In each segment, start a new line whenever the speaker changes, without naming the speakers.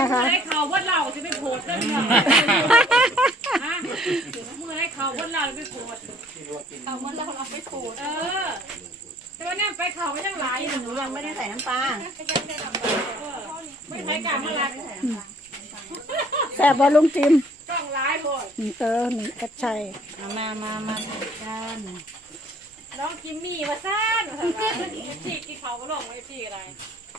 นะคะ
เมื่อไรเขาวัดเราจะไปโพดได้ไหมฮะเมื่อไรเขาวัดเราไปโพดเขาวัดเราเราไปโพดเออ แต่ว่าเนี่ยไปเขาก็ยังหลายอยู่หนู
ยังไม่ได้ใส่น้ำปลา
ไม่ใช่การมาลัก
แซ่บบ่ลุงจิม
ต้องหลายโพด
เออนี่แอดชัย
มามามากัน
น้องจิมมี่มาซ่านพี่กินเขาก็ลงไว้พี่อะไร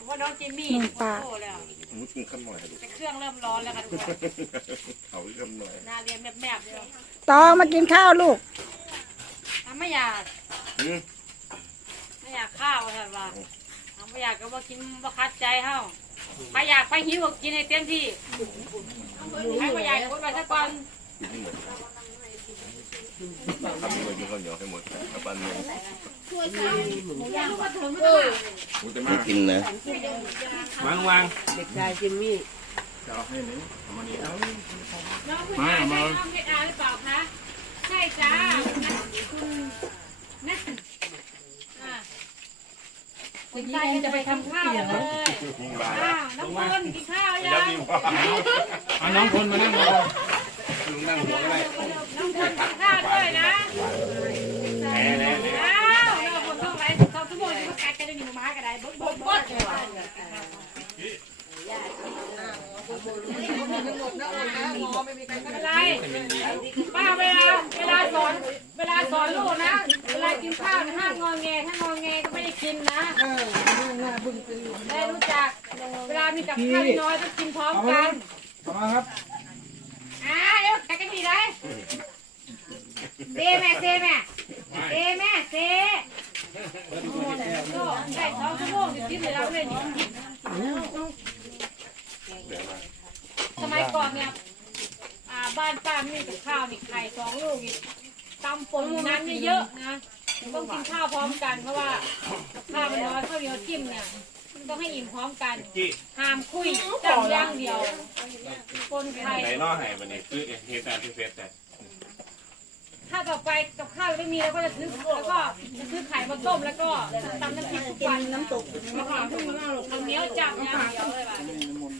ว่าน้องจิมมี่โตแล้ว
หมูกินข้าวหน่อยครับ
เครื่องเริ่มร้อนแล้วค่ะทุกคน
เขาข้าวหน่อย
นาเรียนแบบแบบเดียว
ตองมากินข้าวลูก
ไม่อยาก
อืม
ไม่อยากข้าวท่านว่าไม่อยากก็ว่ากินว่าคัดใจเฮาใครอยากไปหิวก็กินให้เต็มที่ใครไม่อยากคนไปสักวัน
กินให้หมด ทำให้หมดกินข้าวเหนียวให้หมดกระปันหนึ่งหมูจะมากินนะ
วางวาง
เด็กชายจิมมี่
จะเอาให้หนึ่งเอามานี่เอา
น้องผู้ชายใช่น้องเพชรอาหรือเปล่าคะ ใช่จ้าคุณนัทอ่าคุณตาจะไปทำข้าวเลย
ทิ้งบา
อ้าวน้องคนกินข้าวยั
ยัด
ง
ดีกว่า
เอาน้องคนมานั่งรอ
ลุงนั่งหัวก็ได้
น้องคนกิน
หนึ่
งไม้ก็ได้บ๊บบ๊บบ๊บเลยว่ะอะไรป้าเวลาเวลาสอนเวลาสอนลูกนะเวลากินข้าวนะห้ามงอแงถ้างอแงก็ไม่ได้กินนะได้รู้จัก เวลามีกับข้าวน้อยต้องกินพร้อมกัน
มาครับ
อ่าเดี๋ยวกัดกันดีได้เซแม่เซแม่เซแม่เซได้ สองชั่วโมงจะกินเลยเราเลยนี่สมัยก่อนเนี่ยอ่าบ้านป้ามีกับข้าวนี่ไข่สองลูกนี่ตำป่นน้ำเยอะๆนะต้องกินข้าวพร้อมกันเพราะว่ากับข้าวมันน้อยข้าวเหนียวจิ้มเนี่ยมันต้องให้อิ่มพร้อมกัน
จี้
ห้ามคุยจับอย่างเดียว คนไทย
ไหนนอให้วันนี้คือเฮตาที่เฟสแต่
ถ้าต่อไปกับข้าวไม่มีแล้วก็จะซื้อแล้วก็จะซื้อไข่มาต้มแล้วก็ตำน้ำพริกทุกวันน้ำตกมะขามขึ้นมาเอาข้าเนียวจับเดียวเลยว่ะ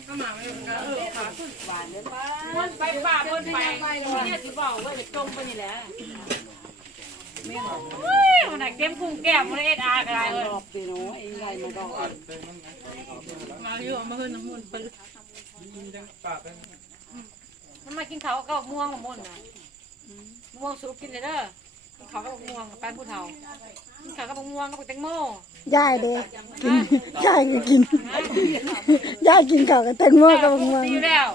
ข้ามาไม่ได้เออขาขึ้นหวานเลยป้าวนไปป่าวนไปเนี่ยสิบอกว่าจะจมไปนี่แหละเฮ้ยมันหนเต็มพุงแก้มมันเอ็ดอาร์กันเลยมาอยู่มาเฮือนน้ำมันไปทำไมกินเขาก็ม่วงกับม่วงนะ ม่วงสุกกินเลยเด้อกินเขาวกับม่วงกับแป้นผู้เฒ่ากินเขาวกับม่วงกับแตงโม
ยายเด้กินยายก็กินยายกินข้าวกับแตงโมกับมะม่วง
ดีอยู่แล้ว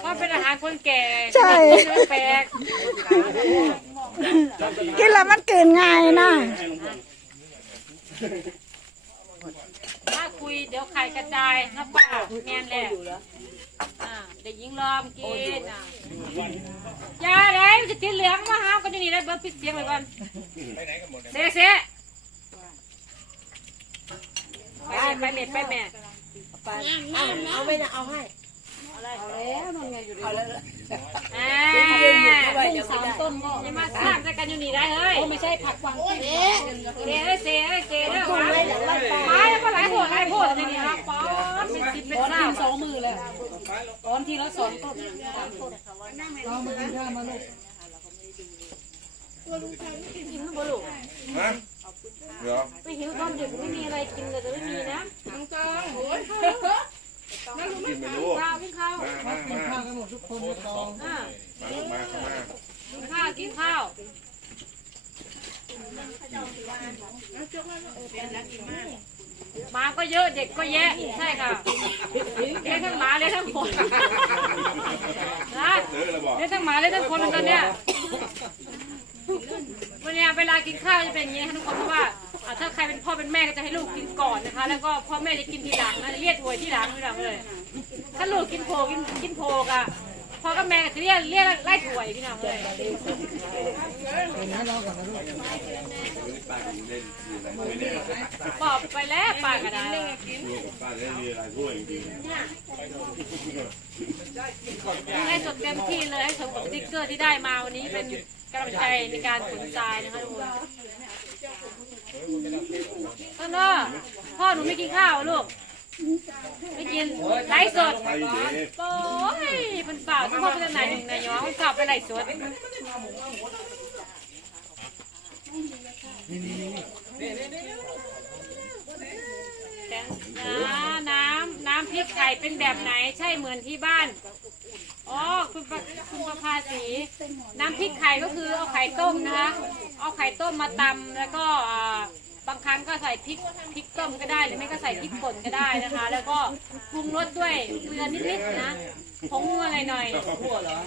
เพราะเป็นอาหารคนแก่
ใช่
ไม่แปลก
กินแล้วมันเกินง่ายนะ
ถ้าคุยเดี๋ยวไข่กระจายนะป้าแมนแหละ อ่าเด็กหญิงรอมกินอะอยาได้มันจะติดเหลืองมาห้ามกันอยู่นี่ได้เบิร์ปิดเสียงไว้ก่อนเซ่เซ่ไปแม่ไปแม่
เอาเอาไปนะเอาให้
อ่าสามต้นก็ยังมาสร้างจะกันอยู่นี่ได้เฮ้ยไม่ใช่ผักหวังเซ่เซ่เอ้ยเซ่เอ้ยเซ่เด้อวะไม้ก็หลายโพดหลายโพดในนี้ครับป๊อดเป็นสิบเป็นเศร้าสองมือเลย ตอนทีละสองต้นกินไม่บ่ลูก
ฮะเดี๋ยว
ไปหิวตอนดึกไม่มีอะไรกินเลยแต่ไม่มีนะ
กินไม่รู้
ข้าวกินข้าว
มามามา
อ่า
มาเข้ามาเข้ามา
กินข้าวกินข้าว หมาก็เยอะเด็กก็แยะใช่ค่ะเลี้ยงทั้งหมาเลี้ยงทั้งคนนะ
ซื้อแล้วบอก
เลี้ยงทั้งหมาเลี้ยงทั้งคนตอนเนี้ยวันเนี้ยเวลากินข้าวจะเป็นอย่างนี้ค่ะทุกคนเพราะว่าอ่าถ้าใครเป็นพ่อเป็นแม่ก็จะให้ลูกกินก่อนนะคะ แล้วก็พ่อแม่จะกินทีหลังนะเรียกถวยทีหลังทีหลังเลยถ้าลูกกินโผกินกินโผกอะ พ่อกับแม่ก็เรียกเรียกไล่ถวยพี่น้องเลยปอบไปแล้วปากกระดาษ
ลูกกับป้าได้ดีอะไรด้วยจริง
ให้สดเต็มที่เลยให้สมกับสติ๊กเกอร์ที่ได้มาวันนี้เป็นกำลังใจในการขนทรายนะคะทุกคนต้นเนอพ่อหนูไม่กินข้าวลูก ไม่กินไลฟ์สดโอ้ยมันเปล่าทุกคนเป็นไหนหนึ่งนายย้อนมันเปล่าไปไหนสดน้ำน้ำน้ำพริกไก่เป็นแบบไหนใช่เหมือนที่บ้านอ๋อคุณประคุณประภาสีน้ำพริกไข่ก็คือเอาไข่ต้มนะคะเอาไข่ต้มมาตำแล้วก็อ่า บางครั้งก็ใส่พริกพริกต้มก็ได้หรือไม่ก็ใส่พริกป่นก็ได้นะคะ แล้วก็ปรุงรสด้วยเกลือนิดๆนะผงนัวหน่อย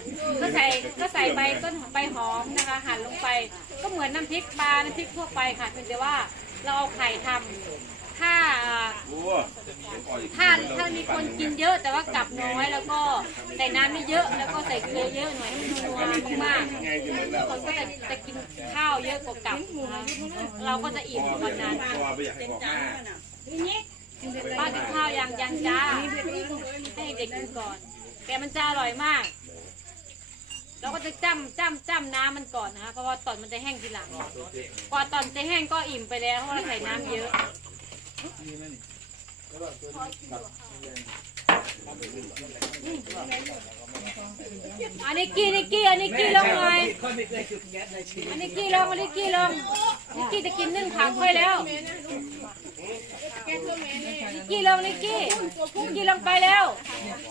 ๆก็ใส่ก็ใส่ใบต้นใบหอมนะคะหั่นลงไป ก็เหมือนน้ำพริกปลาน้ำพริกทั่วไปค่ะเพียงแต่ว่าเราเอาไข่ทำถ้าอ่า
โอ้
ถ้าถ้ามีคนกินเยอะแต่ว่ากลับน้อยแล้วก็ใส่น้ำไม่เยอะแล้วก็ใส่เกลือเยอะหน่อยให้มันนัวมากๆคนก็จะจะกินข้าวเยอะกว่ากลับนะคะเราก็จะอิ่มวันนั้น
ตัวไม่ากให้บอกหน้า
ป้ากินข้าวยังยังจ้าให้เด็กกินก่อน แต่มันจะอร่อยมากเราก็จะจ้ำจ้ำจ้ำน้ำมันก่อนนะคะเพราะว่าตอนมันจะแห้งทีหลังกว่าตอนจะแห้งก็อิ่มไปแล้วเพราะเราใส่น้ำเยอะ อันนี้กี้นิกกี้อันนี้กี้ลงหน่อยอันนี้กี้ลงอันนี้กี้ลงนิกกี้จะกินนึ่งผักค่อยแล้วนิกกี้ลงนิกกี้นิกกี้ลงไปแล้ว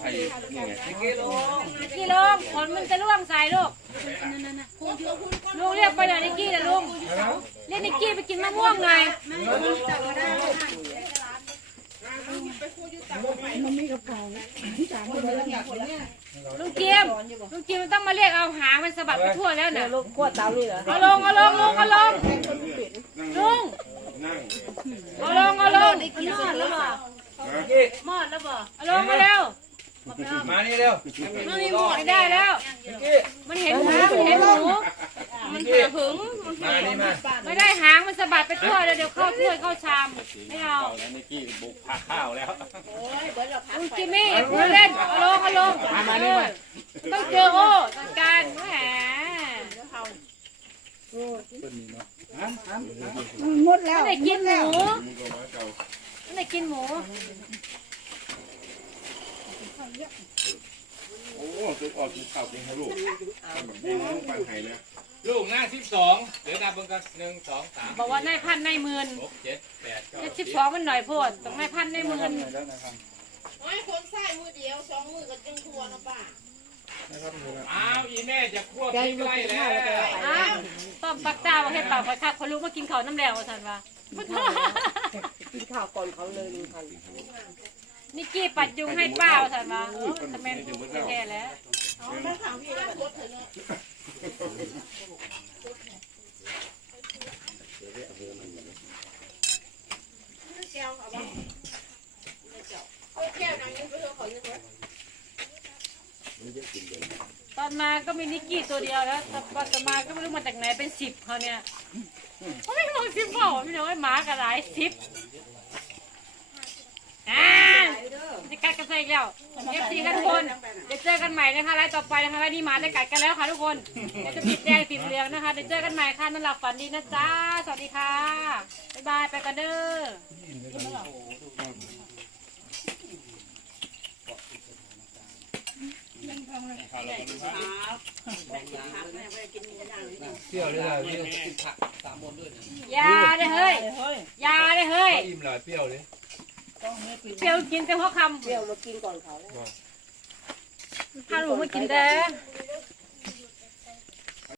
ไอ้นี่ไง
นิกกี้ลงผลมันจะร่วงใส่ลูกลุงเรียกไปเลยนิกกี้นะลุงเรียกนิกกี้ไปกินมะม่วงหน่อย
มันมีกระเพราจามันเลย
ลุงเกียมลุงเกียมต้องมาเรียกเอาหางมันสะบัดไปทั่วแล้วน่ะ
ลูกขวดเตาด้วยเหรอ
เอาลงเอาลงลุงเอาลงลุงเอาลงเอาลงกินมอดแล้วบ่มอดแล้วบ่เอาลงมาเร็ว
มานี่เร็ว
มันมีหมดไม่ได้แล้วมันเห็นหมูมันเห็นหมูมันเห็นหึง
มานี่มา
ไม่ได้หางมันสะบัดไปทั่วเลยเดี๋ยวเข้าถ้วยเข้าชามไม่เอา
แล้วนิกกี้บุกผักข้าวแล้ว
ลุงจิมมี่พูดเล่นเอาลงเอาลงเออต้องเจอโอ้จัดการแหม
หมดแล้ว
ไม่ได้กินหมู
มึงก็มาเก่า
ไม่ได้กินหมู
โอ้ตัวออกกินข้าวกินให้ลูกดีน้องปันไห้เลย
ลูกหน้าสิบสองเดี๋ยวนับเบิ่งกันหนึ่งสองสาม
บอกว่าในพันในหมื่น
หกเจ็ดแปดเก้า
เจ็ดสิบสองมันหน่อยโพดต้องในพันในหมื่น
โอ้ยคนใส่มือเดียวสองมือก็จึงทัวนะป้า
อ้าวอีแม่จะควบพริกไล่แล้ว
อ้าวต้มปักตาว่าให้เป่าผักคักคนลูกมากินข้าวน้ำแดงว่าสันว่า
กินข้าวก่อนเขาเลยลุงพัน
นิกกี้ปัดยุงให้ป้าสันว่าเออทำไมแท้แล้ว
แก้ว
ตอนมาก็มีนิกกี้ตัวเดียวแล้วแต่ก่อนมาก็ไม่รู้มาจากไหนเป็นสิบเขาเนี่ยเขาไม่บอกสิบเปล่าพี่น้องไอ้หมากับหลายสิบอ่าจะ กัดกันซะอีกแล้วเอฟซีกันทุกคนเดี๋ยวเจอกันใหม่นะคะไลฟ์ต่อไปนะคะไลฟ์นี้หมาได้กัดกันแล้วค่ะทุกคนเดี๋ยวจะติดแดงติดเหลืองนะคะเดี๋ยวเจอกันใหม่ค่ะนอนหลับฝันดีนะจ๊ะสวัสดีค่ะบ๊ายบายไปกันเด้อ
เที่ยวเลยเราที่
อยาได้เฮ้ยอยาได้เฮ้ย
อิ่มเลยเปรี้ยวเลย
เปรี้ยวกินแต่หัวคำ
เดี๋ยวมากินก่อนเขา
พาหนูมากินแต่
เ